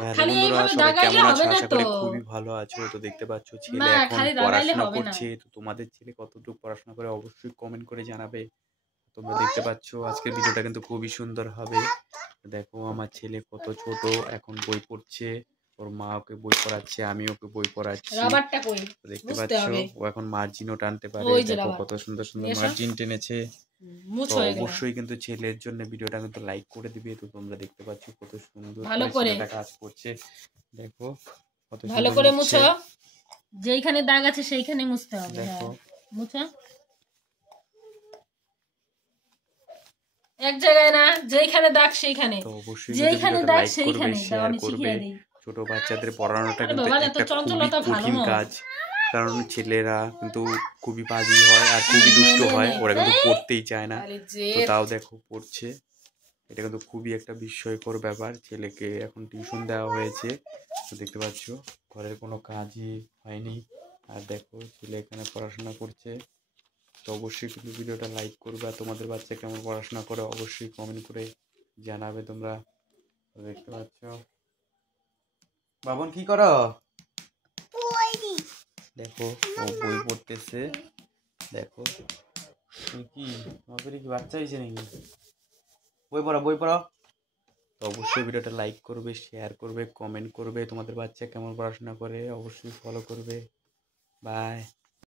Hello খালি বন্ধুরা, এইভাবে সবাই দাগাইলে কেমন আছো? হবে না আশা তো। করি খুবই ভালো আছো। তো দেখতে পাচ্ছ ছেলে না এখন খালি দাগাইলে পড়াশোনা হবে না। করছে। তো তোমাদের ছেলে কতটুকু পড়াশোনা করে অবশ্যই কমেন্ট করে জানাবে। তোমরা দেখতে পাচ্ছ আজকের ভিডিওটা কিন্তু খুবই সুন্দর হবে। দেখো আমার ছেলে কত ছোট, এখন বই পড়ছে। ওর মা ওকে বই পড়াচ্ছে, আমি ওকে বই পড়াচ্ছি। রাবারটা কই? তো দেখতে বুঝতে পাচ্ছ হবে। ও এখন মার্জিনও টানতে পারে। ওই যে দেখো রাবার। কত সুন্দর সুন্দর নিয়ে এসো। মার্জিন টেনেছে। তো মুছো এগুলা। অবশ্যই কিন্তু ছেলের জন্য ভিডিওটা কিন্তু লাইক করে দিবে। তো তোমরা দেখতে পাচ্ছ কত সুন্দর ভালো করে করে। ছেলেটা কাজ করছে। দেখো কত ভালো সুন্দর করে মুছছে। মুছো। যেইখানে দাগ আছে সেইখানে মুছতে হবে। দেখো হ্যাঁ। মুছো। এক জায়গায় না, যেইখানে দাগ সেইখানে। তো অবশ্যই কিন্তু যেইখানে ভিডিওটা দাগ লাইক করবে, সেইখানে। দাও শেয়ার আমি করবে। শিখিয়ে দিই। ছোট বাচ্চাদের পড়ানোটা আরে কিন্তু বাবা এত একটা খুবই চঞ্চলতা ভালো কঠিন নয়। কাজ। কারণ ছেলেরা কিন্তু খুবই বাজি হয় আর খুবই দুষ্ট হয়, ওরা কিন্তু পড়তেই চায় না। আরে তো জেদ। তাও দেখো পড়ছে। এটা কিন্তু খুবই একটা বিস্ময়কর ব্যাপার। ছেলেকে এখন টিউশন দেওয়া হয়েছে। তো দেখতে পাচ্ছ ঘরের কোনো কাজই হয়নি। আর দেখো ছেলে এখানে পড়াশোনা করছে। তো অবশ্যই কিন্তু ভিডিওটা লাইক করবে। আর তোমাদের বাচ্চা কেমন পড়াশোনা করে অবশ্যই কমেন্ট করে জানাবে তোমরা। তো দেখতে পাচ্ছ বাবন কি করো? দেখো ও বই পড়তেছে। দেখো কি তোমাদের কি বাচ্চা হয়েছে নাকি? বই পড়ো বই পড়ো। তো অবশ্যই ভিডিওটা লাইক করবে, শেয়ার করবে, কমেন্ট করবে। তোমাদের বাচ্চা কেমন পড়াশোনা করে অবশ্যই ফলো করবে। বাই।